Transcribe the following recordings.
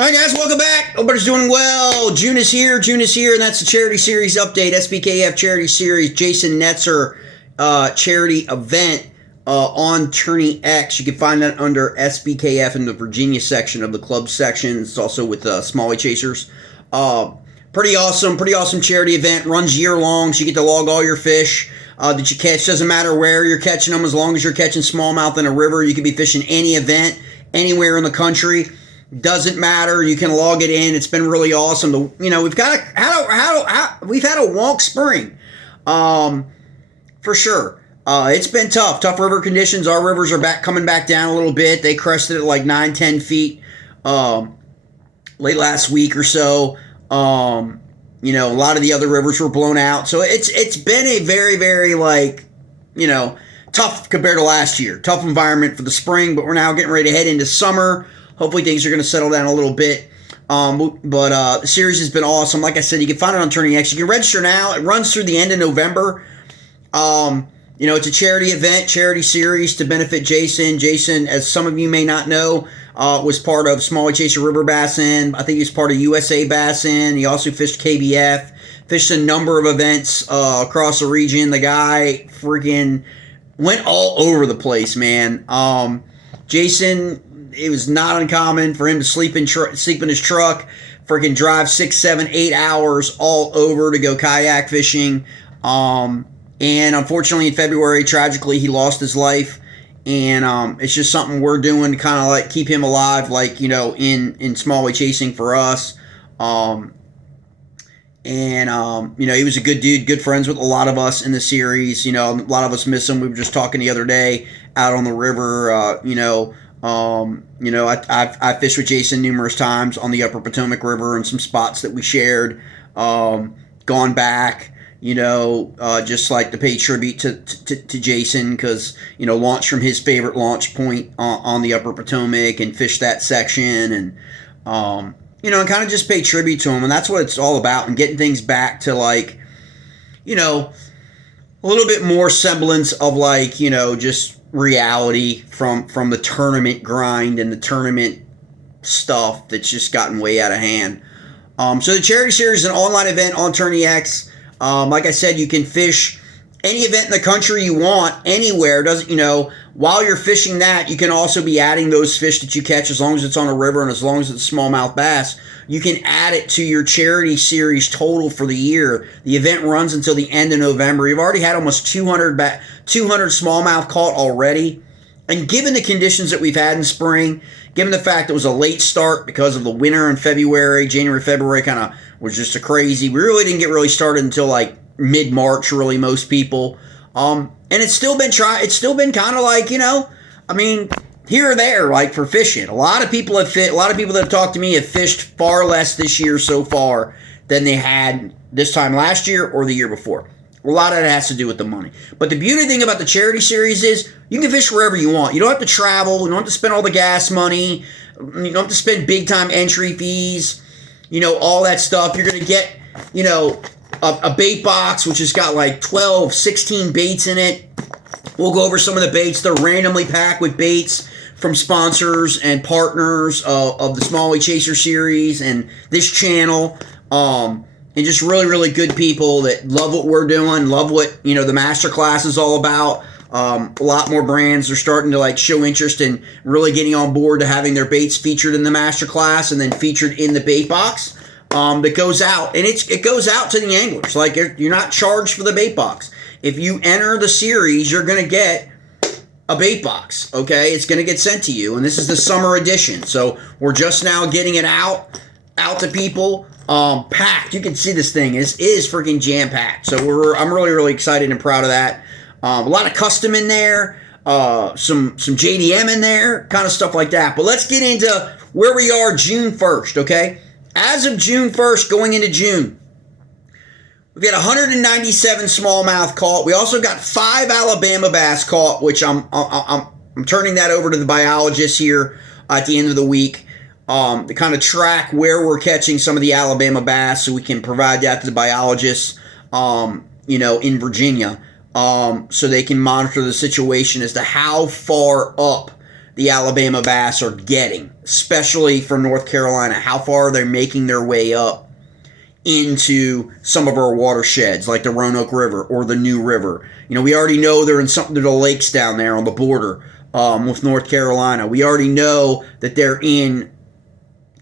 All right, guys, welcome back. Hope everybody's doing well. June is here, and that's the Charity Series update. SBKF Charity Series, Jason Netzer charity event on TourneyX. You can find that under SBKF in the Virginia section of the club section. It's also with Smallie Chasers. Pretty awesome charity event. Runs year long, so you get to log all your fish that you catch. Doesn't matter where you're catching them, as long as you're catching smallmouth in a river. You can be fishing any event, anywhere in the country. Doesn't matter. You can log it in. It's been really awesome. We've had a wonk spring, for sure. It's been tough river conditions. Our rivers are coming back down a little bit. They crested at like 9-10 feet late last week or so. A lot of the other rivers were blown out. So it's been a very, very tough compared to last year. Tough environment for the spring, but we're now getting ready to head into summer. Hopefully things are going to settle down a little bit. The series has been awesome. Like I said, you can find it on TourneyX. You can register now. It runs through the end of November. It's a charity event, charity series to benefit Jason. Jason, as some of you may not know, was part of smalliechaserriverbassin. I think he was part of USA Bassin. He also fished KBF. Fished a number of events across the region. The guy freaking went all over the place, man. Jason, it was not uncommon for him to sleep in his truck, freaking drive 6, 7, 8 hours all over to go kayak fishing. And unfortunately, in February, tragically, he lost his life. And it's just something we're doing to kind of keep him alive, in smallie chasing for us. He was a good dude, good friends with a lot of us in the series. A lot of us miss him. We were just talking the other day out on the river. I fished with Jason numerous times on the Upper Potomac River and some spots that we shared. Gone back, just to pay tribute to Jason, because launched from his favorite launch point on the Upper Potomac and fished that section, and and kind of just pay tribute to him, and that's what it's all about, and getting things back to a little bit more semblance of just reality from the tournament grind and the tournament stuff that's just gotten way out of hand. So the charity series is an online event on TourneyX. Like I said, you can fish any event in the country you want, anywhere. While you're fishing that, you can also be adding those fish that you catch, as long as it's on a river and as long as it's smallmouth bass. You can add it to your charity series total for the year. The event runs until the end of November. You've already had almost 200 smallmouth caught already. And given the conditions that we've had in spring, given the fact it was a late start because of the winter in February, January, February kind of was just a crazy. We really didn't get really started until mid-March, really, most people. And it's still been kind of here or there, for fishing. A lot of people that have talked to me have fished far less this year so far than they had this time last year or the year before. A lot of that has to do with the money. But the beauty thing about the charity series is you can fish wherever you want. You don't have to travel. You don't have to spend all the gas money. You don't have to spend big-time entry fees. All that stuff. You're going to get, a bait box, which has got 12, 16 baits in it. We'll go over some of the baits. They're randomly packed with baits from sponsors and partners of the Smallie Chaser series and this channel. And just really, really good people that love what we're doing, love what, the masterclass is all about. A lot more brands are starting to show interest in really getting on board to having their baits featured in the masterclass and then featured in the bait box that goes out. And it goes out to the anglers. You're not charged for the bait box. If you enter the series, you're going to get a bait box, okay? It's going to get sent to you, and this is the summer edition. So we're just now getting it out to people. Packed. You can see this thing is freaking jam-packed. So I'm really, really excited and proud of that. A lot of custom in there, some JDM in there, kind of stuff like that. But let's get into where we are June 1st, okay? As of June 1st, going into June, we've got 197 smallmouth caught. We also got 5 Alabama bass caught, which I'm turning that over to the biologists here at the end of the week to kind of track where we're catching some of the Alabama bass, so we can provide that to the biologists, in Virginia, so they can monitor the situation as to how far up the Alabama bass are getting. especially from North Carolina. How far are they making their way up into some of our watersheds, like the Roanoke River or the New River? You know, we already know they're in some of the lakes down there on the border with North Carolina. We already know that they're in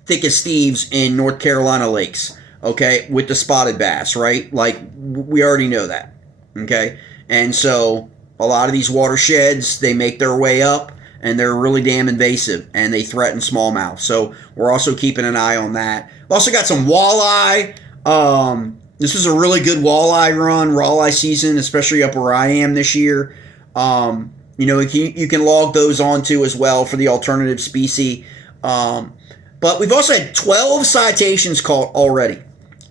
thick as thieves in North Carolina lakes, okay, with the spotted bass, right? Like, we already know that, okay? And so a lot of these watersheds, they make their way up, and they're really damn invasive, and they threaten smallmouth. So we're also keeping an eye on that. We've also got some walleye. This was a really good walleye run, walleye season, especially up where I am this year. You know, you can log those onto as well for the alternative species. But we've also had 12 citations caught already.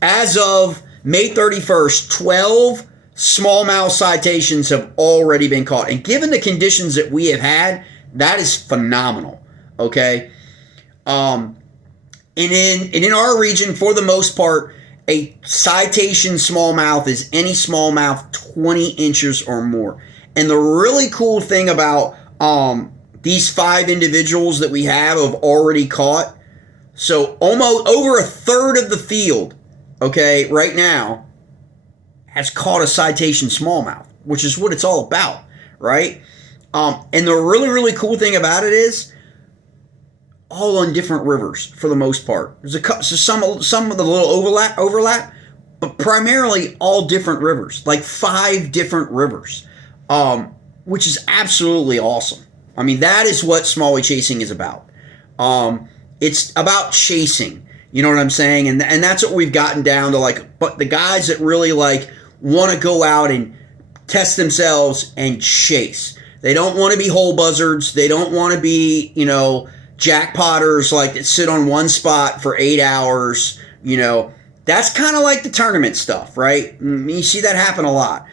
As of May 31st, 12 smallmouth citations have already been caught. And given the conditions that we have had, that is phenomenal, okay? And in our region, for the most part, a citation smallmouth is any smallmouth 20 inches or more. And the really cool thing about these 5 individuals that we have already caught, so almost over a third of the field, okay, right now, has caught a citation smallmouth, which is what it's all about, right? And the really, really cool thing about it is all on different rivers for the most part. There's some of the little overlap, but primarily all different rivers, like 5 different rivers, which is absolutely awesome. I mean, that is what smallie chasing is about. It's about chasing, you know what I'm saying? And that's what we've gotten down to, like, but the guys that really, like, want to go out and test themselves and chase. They don't want to be hole buzzards. They don't want to be, you know, jackpotters, like, that sit on one spot for 8 hours, you know. That's kind of like the tournament stuff, right? You see that happen a lot.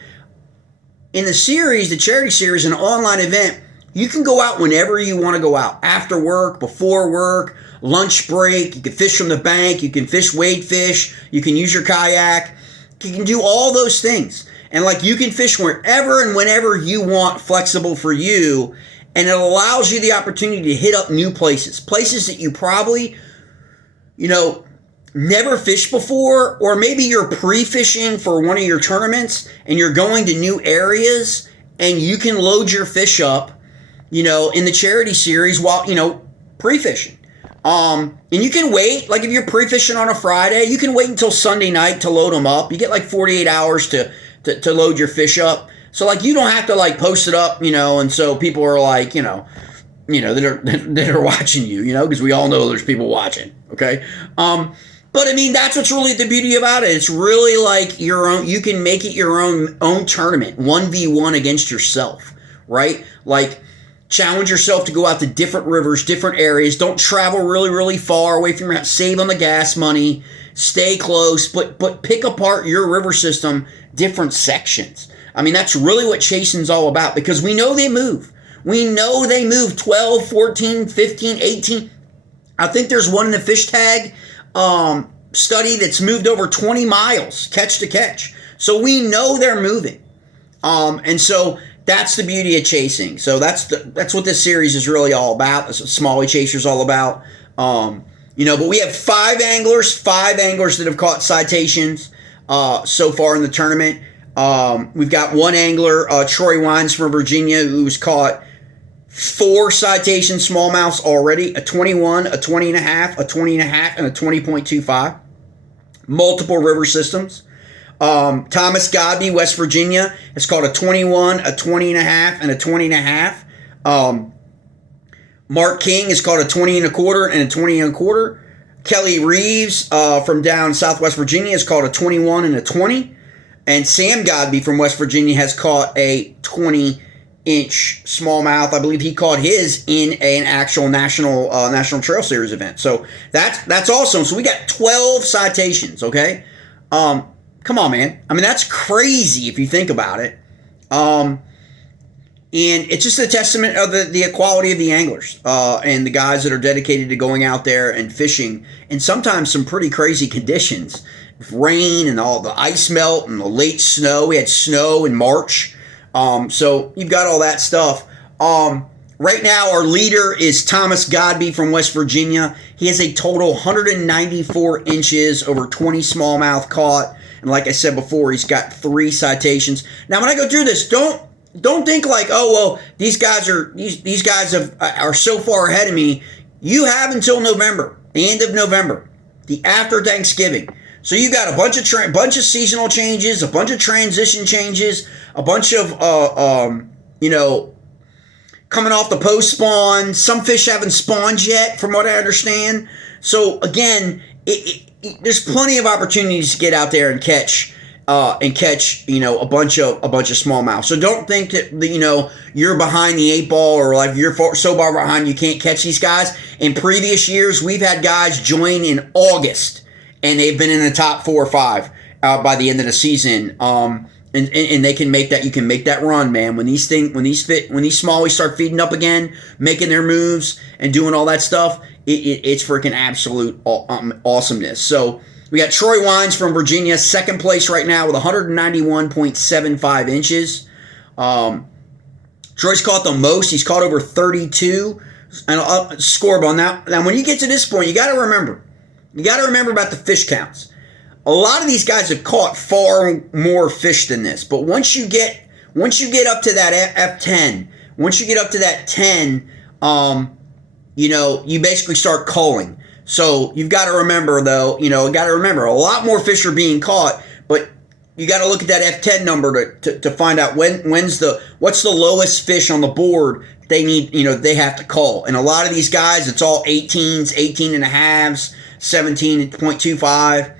In the series, the charity series, an online event, you can go out whenever you want to go out. After work, before work, lunch break. You can fish from the bank. You can fish wade fish. You can use your kayak. You can do all those things. And, like, you can fish wherever and whenever you want, flexible for you. And it allows you the opportunity to hit up new places. Places that you probably, you know, never fished before. Or maybe you're pre-fishing for one of your tournaments and you're going to new areas and you can load your fish up, you know, in the charity series while, you know, pre-fishing. And you can wait, like, if you're pre-fishing on a Friday, you can wait until Sunday night to load them up. You get like 48 hours to load your fish up. So, like, you don't have to, like, post it up, you know, and so people are like, you know, that are watching you, you know, because we all know there's people watching, okay? But I mean, that's what's really the beauty about it. It's really like your own, you can make it your own tournament, 1v1 against yourself, right? Like, challenge yourself to go out to different rivers, different areas. Don't travel really, really far away from your house. Save on the gas money. Stay close, but pick apart your river system, different sections. I mean, that's really what chasing's all about, because we know they move. We know they move 12, 14, 15, 18. I think there's one in the fish tag study that's moved over 20 miles, catch to catch. So we know they're moving. And so that's the beauty of chasing. So that's what this series is really all about. That's what Smallie Chaser's all about. You know, but we have 5 anglers that have caught citations so far in the tournament. We've got one angler, Troy Wines from Virginia, who's caught 4 citation smallmouths already, a 21, a 20 and a half, a 20 and a half, and a 20.25. Multiple river systems. Thomas Godby, West Virginia, has caught a 21, a 20 and a half, and a 20 and a half. Mark King has caught a 20 and a quarter and a 20 and a quarter. Kelly Reeves from down Southwest Virginia has caught a 21 and a 20. And Sam Godby from West Virginia has caught a 20-inch smallmouth. I believe he caught his in an actual national trail series event. So that's awesome. So we got 12 citations, okay? Come on, man. I mean, that's crazy if you think about it. And it's just a testament of the quality of the anglers and the guys that are dedicated to going out there and fishing in sometimes some pretty crazy conditions. Rain and all the ice melt and the late snow. We had snow in March. So you've got all that stuff. Right now, our leader is Thomas Godby from West Virginia. He has a total 194 inches, over 20 smallmouth caught. And like I said before, he's got 3 citations. Now, when I go through this, don't think like, oh well, these guys are so far ahead of me. You have until November, the end of November, the after Thanksgiving. So you got a bunch of seasonal changes, a bunch of transition changes, a bunch of coming off the post spawn. Some fish haven't spawned yet, from what I understand. So again, there's plenty of opportunities to get out there and catch a bunch of smallmouth. So don't think that you're behind the 8 ball, or like you're so far behind you can't catch these guys. In previous years, we've had guys join in August, and they've been in the top 4 or 5 by the end of the season. And they can make that. You can make that run, man. When these smallies start feeding up again, making their moves and doing all that stuff, it's freaking absolute awesomeness. So we got Troy Wines from Virginia, second place right now with 191.75 inches. Troy's caught the most. He's caught over 32. And I'll score on that. Now, when you get to this point, you got to remember about the fish counts. A lot of these guys have caught far more fish than this, but once you get up to that F10, once you get up to that 10, you basically start culling. So you've got to remember, though, a lot more fish are being caught, but you got to look at that F10 number to find out what's the lowest fish on the board they need. They have to cull, and a lot of these guys, it's all 18s, 18 and a halves, 17.25.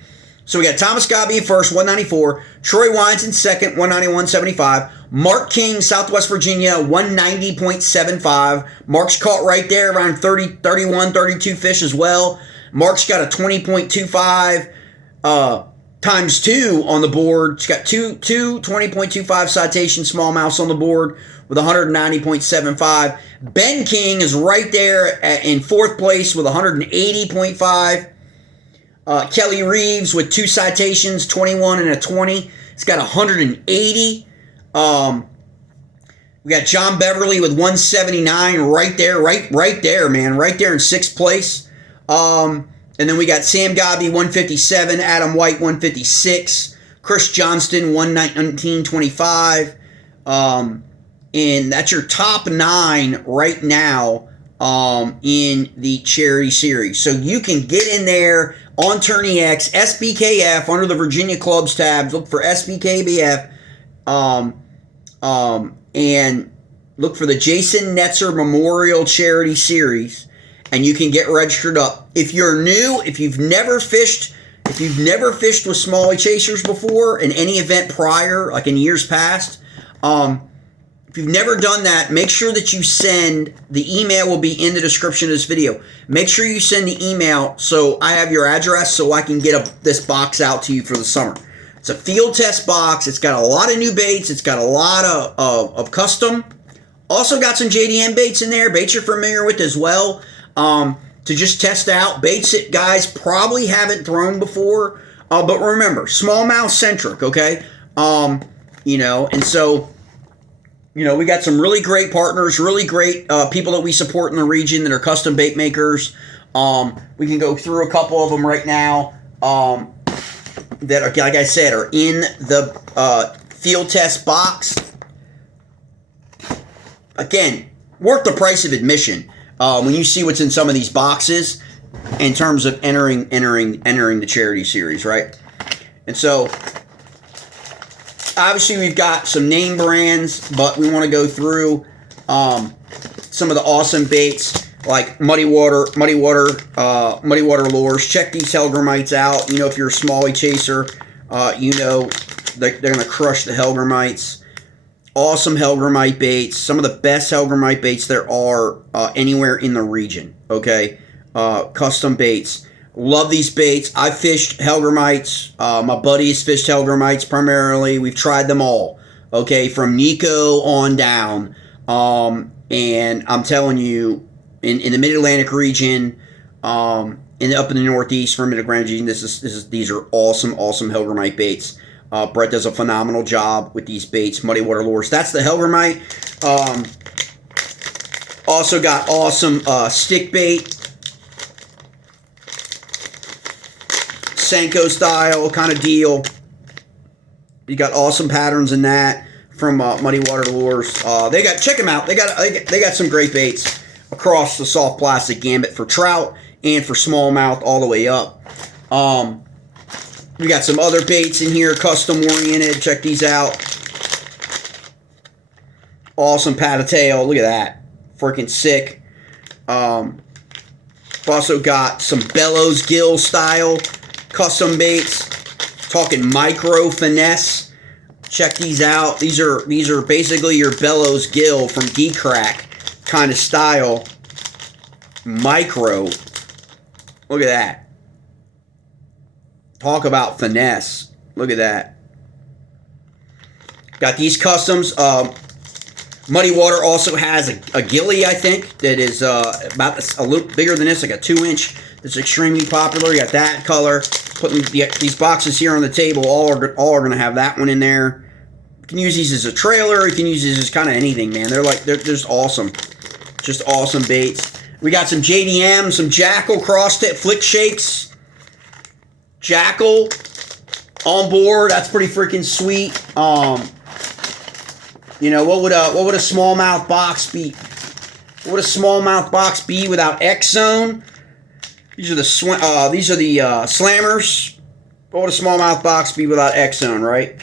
So we got Thomas Godby in first, 194. Troy Wines in second, 191.75. Mark King, Southwest Virginia, 190.75. Mark's caught right there around 30, 31, 32 fish as well. Mark's got a 20.25 times 2 on the board. He's got two 20.25 citation smallmouths on the board with 190.75. Ben King is right there in 4th place with 180.5. Kelly Reeves with 2 citations, 21 and a 20. He's got 180. We got John Beverly with 179 right there, right there, man, right there in 6th place. And then we got Sam Godby, 157, Adam White, 156, Chris Johnston, 119.25. And that's your top 9 right now in the charity series. So you can get in there on TourneyX, SBKF, under the Virginia Clubs tab. Look for SBKBF, and look for the Jason Netzer Memorial Charity Series, and you can get registered up. If you're new, if you've never fished with Smallie Chasers before in any event prior, like in years past, if you've never done that, make sure that you send, the email will be in the description of this video. Make sure you send the email so I have your address so I can get this box out to you for the summer. It's a field test box. It's got a lot of new baits. It's got a lot of custom. Also got some JDM baits in there, baits you're familiar with as well, to just test out. Baits that guys probably haven't thrown before, but remember, smallmouth centric, okay? And so, we got some really great partners, really great people that we support in the region that are custom bait makers. We can go through a couple of them right now that are, like I said, are in the field test box. Again, worth the price of admission when you see what's in some of these boxes in terms of entering the charity series, right? And so, obviously, we've got some name brands, but we want to go through some of the awesome baits like Muddy Water Lures. Check these Hellgrammites out. If you're a Smallie chaser, they're going to crush the Hellgrammites. Awesome Hellgrammite baits. Some of the best Hellgrammite baits there are anywhere in the region. Okay, custom baits. Love these baits. I fished Hellgrammites. My buddies fished Hellgrammites primarily. We've tried them all. Okay, from Nico on down. And I'm telling you, in the Mid-Atlantic region, up in the Northeast from Mid-Atlantic region, these are awesome Hellgrammite baits. Brett does a phenomenal job with these baits. Muddy Water Lures. That's the Hellgrammite. Also got awesome stick bait, Senko style kind of deal. You got awesome patterns in that from Muddy Water Lures. They got, check them out. They got some great baits across the soft plastic gambit for trout and for smallmouth all the way up. We got some other baits in here, custom oriented. Check these out. Awesome paddle tail. Look at that. Freaking sick. Also got some bellows gill style custom baits. Talking micro finesse. Check these out. These are basically your bellows gill from Geek Crack kind of style. Micro. Look at that. Talk about finesse. Look at that. Got these customs. Muddy Water also has a gilly, I think, that is about a little bigger than this, like a 2-inch. That's extremely popular. You got that color. Putting these boxes here on the table, all are going to have that one in there. You can use these as a trailer. You can use these as kind of anything, man. They're just awesome. Just awesome baits. We got some JDM, some Jackal cross tip flick shakes. Jackal on board. That's pretty freaking sweet. You know, what would a smallmouth box be? What would a smallmouth box be without X Zone? These are the slammers. What would a smallmouth box be without X Zone, right?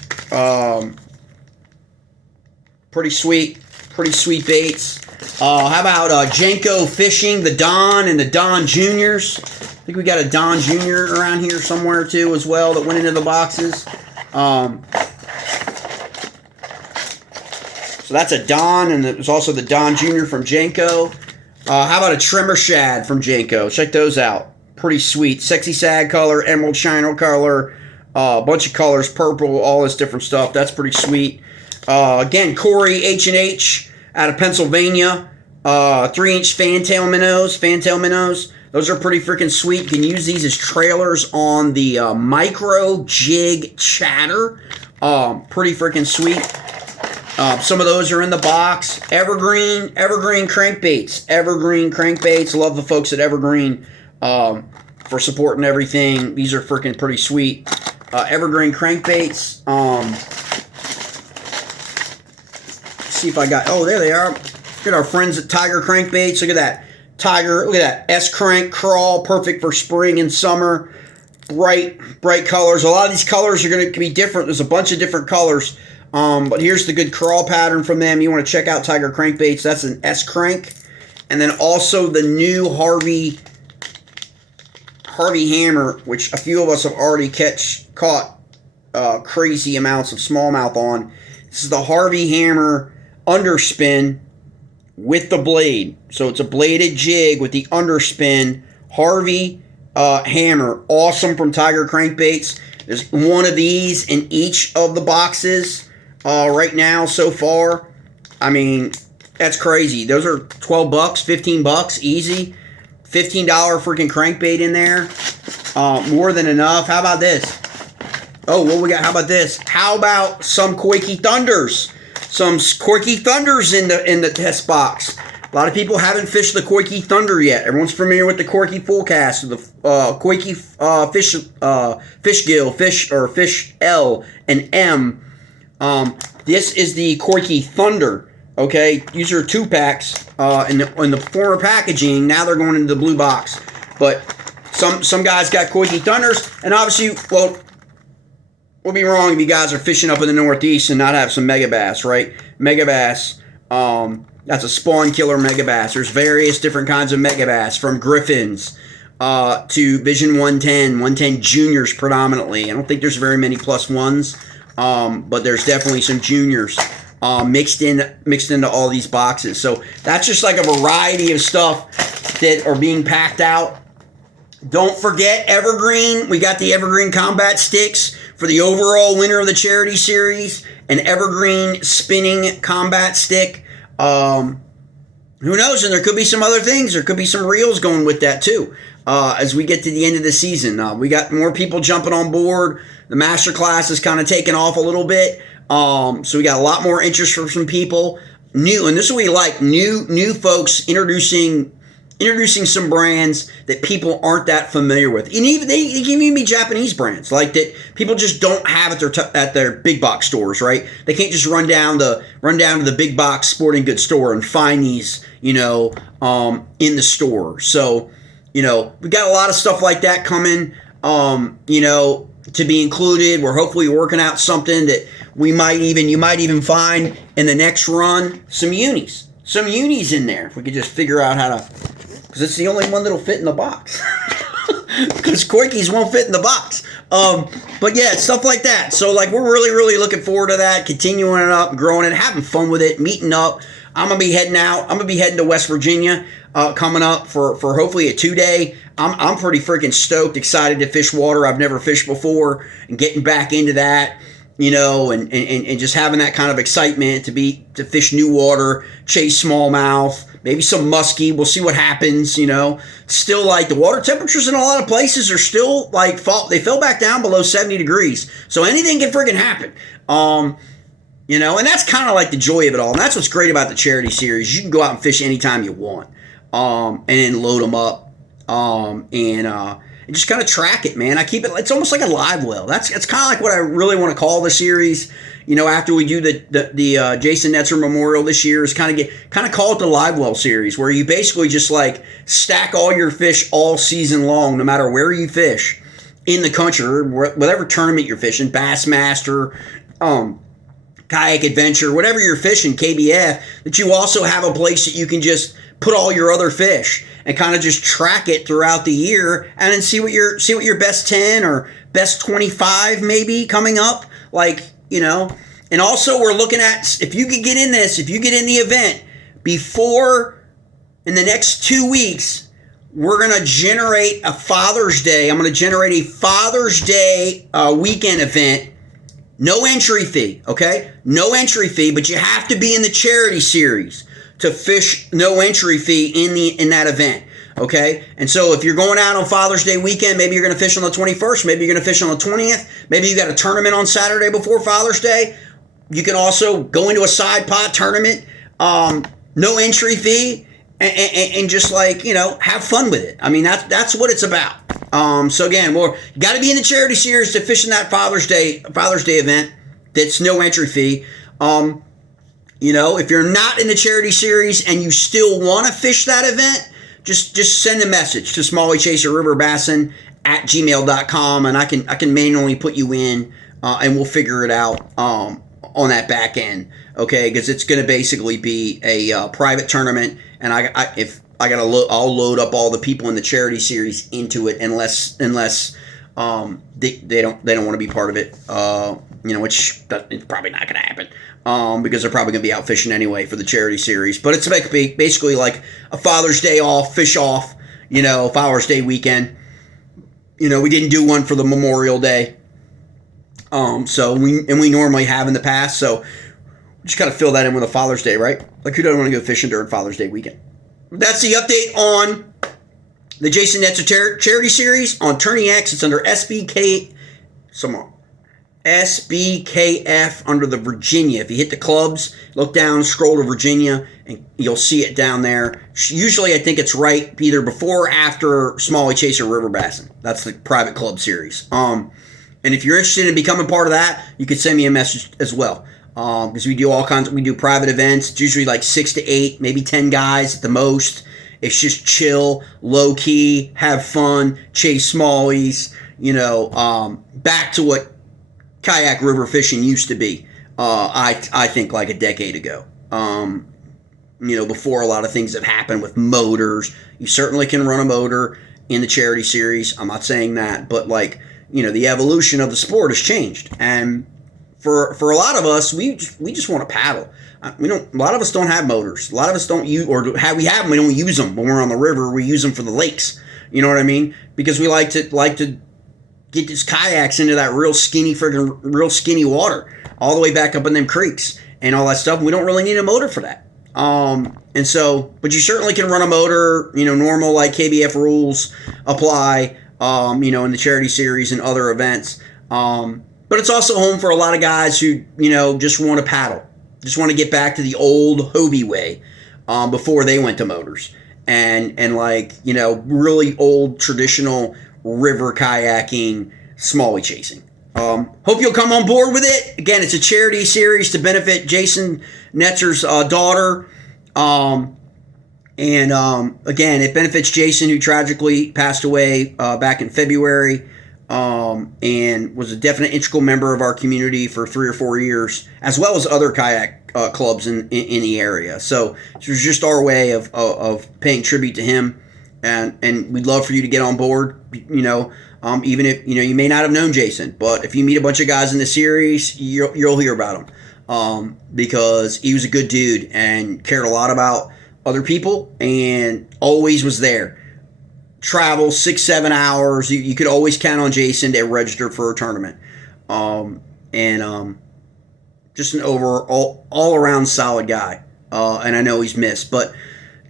Pretty sweet baits. How about Jenko Fishing, the Don and the Don Juniors? I think we got a Don Junior around here somewhere too as well that went into the boxes. So that's a Don, and there's also the Don Junior from Jenko. How about a Trimmer Shad from Jenko? Check those out. Pretty sweet. Sexy Sag color, Emerald Shiner color, a bunch of colors, purple, all this different stuff. That's pretty sweet. Again, Corey H&H out of Pennsylvania. 3-inch fantail minnows. Those are pretty freaking sweet. You can use these as trailers on the micro jig chatter. Pretty freaking sweet. Some of those are in the box. Evergreen crankbaits. Love the folks at Evergreen for supporting everything. These are freaking pretty sweet. Evergreen crankbaits. See if I got. Oh, there they are. Look at our friends at Tiger Crankbaits. Look at that. Tiger. Look at that. S-Crank Crawl. Perfect for spring and summer. Bright colors. A lot of these colors are going to be different. There's a bunch of different colors. But here's the good crawl pattern from them. You want to check out Tiger Crankbaits. That's an S-Crank. And then also the new Harvey Hammer, which a few of us have already caught crazy amounts of smallmouth on. This is the Harvey Hammer underspin with the blade. So it's a bladed jig with the underspin. Harvey Hammer. Awesome from Tiger Crankbaits. There's one of these in each of the boxes. Right now so far. I mean, that's crazy. Those are $12, $15 easy. $15 freaking crankbait in there. More than enough. How about this? Oh, what we got? How about this? How about some Quakey Thunders? Some Quakey Thunders in the test box. A lot of people haven't fished the Quakey Thunder yet. Everyone's familiar with the Quakey Full Cast, the Quakey fish gill, fish L and M. This is the Quakey Thunder. Okay, these are 2-packs in the former packaging. Now they're going into the blue box. But some guys got Quakey Thunders, and obviously, well, we'll be wrong if you guys are fishing up in the Northeast and not have some megabass, right? Megabass, that's a spawn killer megabass. There's various different kinds of megabass, from Griffins to Vision 110 Juniors predominantly. I don't think there's very many +1s, but there's definitely some Juniors mixed into all these boxes. So that's just like a variety of stuff that are being packed out. Don't forget Evergreen. We got the Evergreen Combat Sticks for the overall winner of the charity series. An Evergreen Spinning Combat Stick. Who knows? And there could be some other things. There could be some reels going with that too. As we get to the end of the season, we got more people jumping on board. The master class is kind of taking off a little bit. So we got a lot more interest from some people. new, and this is what we like, new folks introducing some brands that people aren't that familiar with. And even they can even be Japanese brands like that people just don't have at their big box stores, right? They can't just run down to the big box sporting goods store and find these, in the store. So, we got a lot of stuff like that coming, to be included. We're hopefully working out something that you might even find in the next run, some unis in there. If we could just figure out how to, because it's the only one that'll fit in the box. Because Quickies won't fit in the box. But yeah, stuff like that. So like we're really, really looking forward to that, continuing it up, growing it, having fun with it, meeting up. I'm gonna be heading out. I'm gonna be heading to West Virginia coming up for hopefully a 2-day. I'm pretty freaking stoked, excited to fish water I've never fished before and getting back into that. And just having that kind of excitement to fish new water, chase smallmouth, maybe some muskie. We'll see what happens. Still like the water temperatures in a lot of places are still like they fell back down below 70 degrees. So anything can freaking happen. And that's kind of like the joy of it all. And that's what's great about the charity series. You can go out and fish anytime you want, and then load them up, and just kind of track it, man. I keep it. It's almost like a live well. That's kind of like what I really want to call the series. After we do the Jason Netzer Memorial this year, is kind of call it the live well series, where you basically just like stack all your fish all season long, no matter where you fish in the country, or whatever tournament you're fishing, Bassmaster, Kayak Adventure, whatever you're fishing, KBF. That you also have a place that you can just put all your other fish and kind of just track it throughout the year, and then see what your best 10 or best 25 maybe coming up, And also we're looking at, if you get in the event before, in the next 2 weeks, we're going to generate a Father's Day. I'm going to generate a Father's Day weekend event. No entry fee, okay? No entry fee, but you have to be in the charity series to fish no entry fee in that event, okay? And so if you're going out on Father's Day weekend, maybe you're going to fish on the 21st, maybe you're going to fish on the 20th, maybe you got a tournament on Saturday before Father's Day. You can also go into a side pot tournament, no entry fee, and just have fun with it. I mean, that's what it's about. So again, you got to be in the charity series to fish in that Father's Day event. That's no entry fee. If you're not in the charity series and you still want to fish that event, just send a message to smalliechaserriverbassin at gmail.com, and I can manually put you in, and we'll figure it out on that back end, okay? Because it's going to basically be a private tournament, and I'll load up all the people in the charity series into it, unless they don't want to be part of it, which is probably not going to happen. Because they're probably going to be out fishing anyway for the charity series. But it's basically like a Father's Day off, fish off, Father's Day weekend. We didn't do one for the Memorial Day. So we normally have in the past. So just kind of fill that in with a Father's Day, right? Like, who doesn't want to go fishing during Father's Day weekend? That's the update on the Jason Netzer charity series on TourneyX. It's under SBKF under the Virginia. If you hit the clubs, look down, scroll to Virginia, and you'll see it down there. Usually I think it's right either before or after Smallie Chaser River Bassin. That's the private club series. And if you're interested in becoming part of that, you can send me a message as well. Because we do private events. It's usually like 6 to 8, maybe 10 guys at the most. It's just chill, low key, have fun, chase smallies, back to what kayak river fishing used to be, I think like a decade ago. Before a lot of things have happened with motors. You certainly can run a motor in the charity series. I'm not saying that, but the evolution of the sport has changed. And for a lot of us, we just want to paddle. A lot of us don't have motors. A lot of us don't use, or we have them, we don't use them when we're on the river. We use them for the lakes. You know what I mean? Because we like to get these kayaks into that real skinny water, all the way back up in them creeks and all that stuff. We don't really need a motor for that. But you certainly can run a motor, normal like KBF rules apply, in the charity series and other events. But it's also home for a lot of guys who, just want to paddle. just want to get back to the old Hobie way before they went to motors. And like, you know, really old traditional river kayaking, smallie chasing. Hope you'll come on board with it. Again, it's a charity series to benefit Jason Netzer's daughter. Again, it benefits Jason, who tragically passed away back in February, and was a definite integral member of our community for 3 or 4 years, as well as other kayak clubs in the area. So it was just our way of paying tribute to him, and we'd love for you to get on board. You know, even if you may not have known Jason, but if you meet a bunch of guys in the series, you'll hear about him because he was a good dude and cared a lot about other people and always was there. Travel 6-7 hours. You could always count on Jason to register for a tournament. Just an overall all-around solid guy. And I know he's missed. But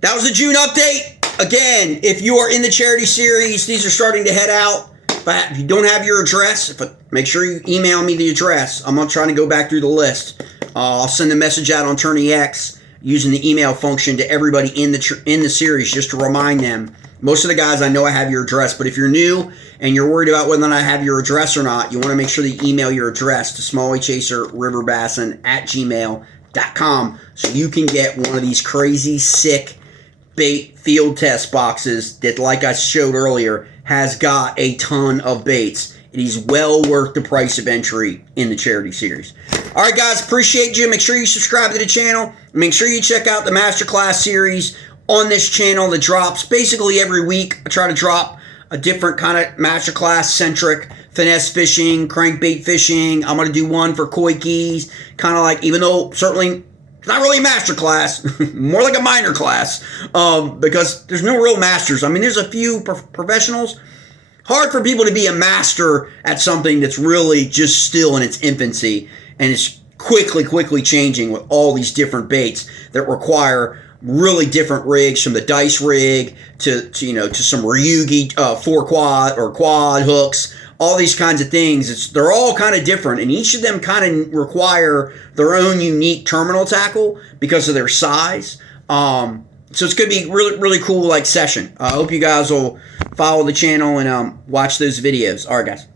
that was the June update. Again, if you are in the charity series, these are starting to head out. But if you don't have your address, make sure you email me the address. I'm going to try to go back through the list. I'll send a message out on TourneyX using the email function to everybody in the series just to remind them. Most of the guys, I know I have your address, but if you're new and you're worried about whether or not I have your address or not, you want to make sure that you email your address to smalliechaserriverbassin@gmail.com so you can get one of these crazy, sick bait field test boxes that, like I showed earlier, has got a ton of baits. It is well worth the price of entry in the charity series. All right, guys, appreciate you. Make sure you subscribe to the channel. Make sure you check out the Masterclass series on this channel that drops basically every week. I try to drop a different kind of Masterclass-centric finesse fishing, crankbait fishing. I'm going to do one for koi keys, kind of like, even though certainly it's not really a master class, more like a minor class, because there's no real masters. I mean, there's a few professionals. Hard for people to be a master at something that's really just still in its infancy and it's quickly changing with all these different baits that require really different rigs, from the dice rig to some Ryugi 4-quad or quad hooks. All these kinds of things, they're all kind of different, and each of them kind of require their own unique terminal tackle because of their size. So it's going to be really cool session. I hope you guys will follow the channel and watch those videos. All right, guys.